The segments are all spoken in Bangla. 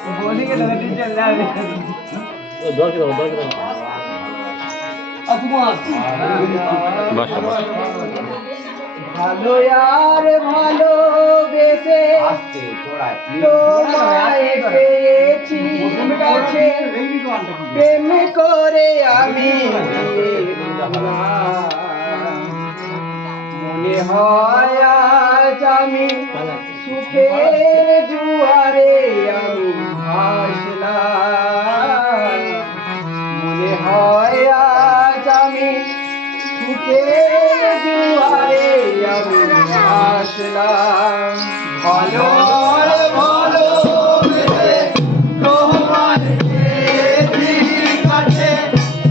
बोली के लगा टीचर ला दे দর কি দাও বাস বাস ভালো আর ভালোবেসে তোমায় পেয়েছি কাছে প্রেম করে আমি মনে হয় আজ আমি সুখের জুয়ারে আমি ভাসলাম মনে হয় আজ আমি সুখের জুয়ারে আমি ভাসলাম ভালো ভালো তোমার পেয়েছি কাছে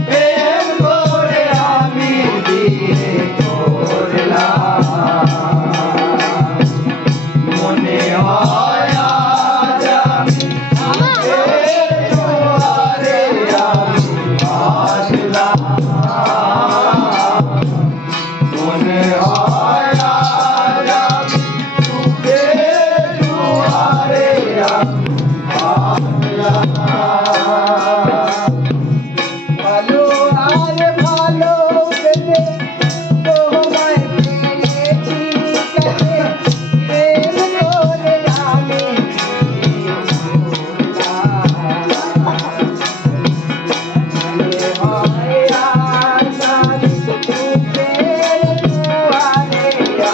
প্রেম করে আমি বিয়ে করলাম মনে হয় আজ আমি সুখের জুয়ারে আমি ভাসলাম মনে হয় আজ আমি সুখের জুয়ারে আমি ভাসলাম ভালো আর ভালোবেসে তোমায় পেয়েছি কাছে প্রেম করে আমি মনে হয় আজ আমি সুখের জুয়ারে আমি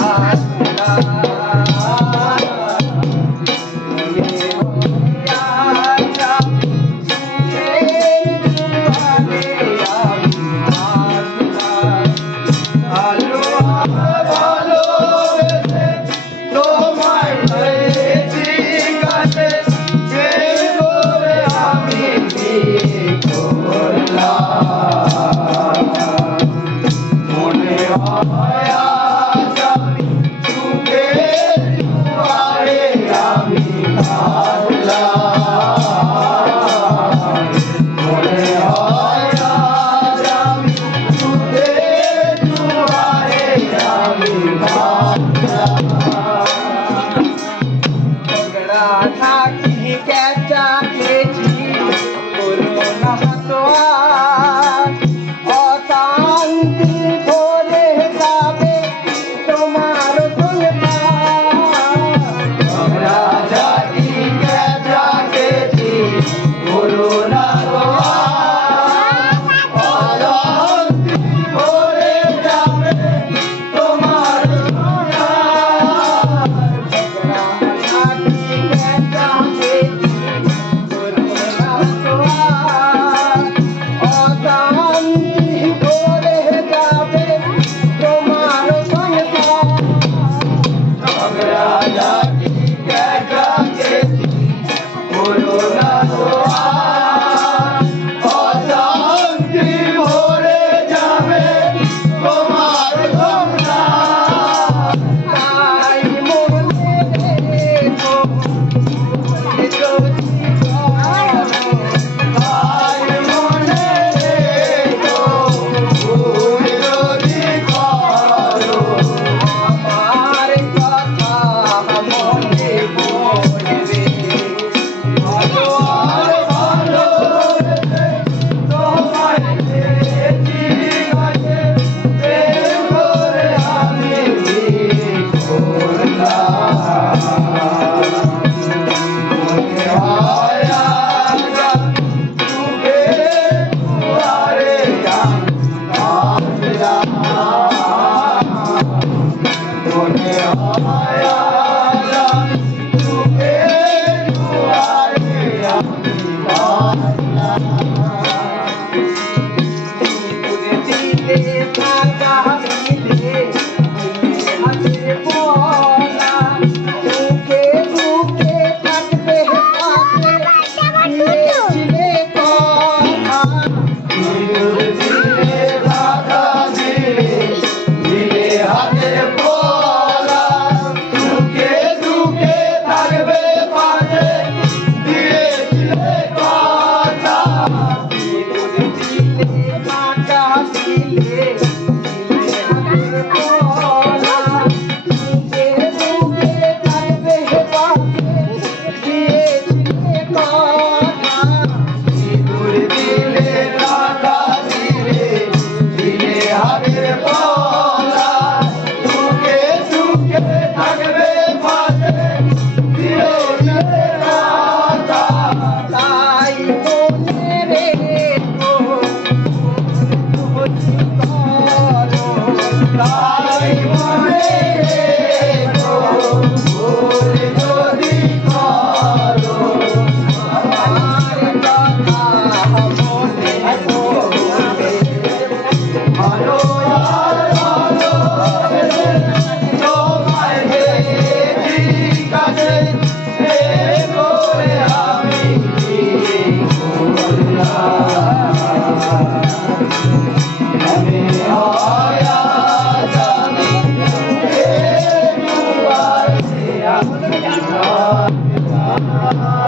ভাসলাম মনে হয় আজ আমি সুখের জুয়ারে আমি ভাসলাম ভালো ভালোবেসে তোমায় পেয়েছি কাছে প্রেম করে আমি বিয়ে করলাম মনে হয় আজ আমি সুখের জুয়ারে আমি ভাসলাম মনে হয় আজ আমি সুখের জুয়ারে আমি ভাসলাম ঝগড়া থাকে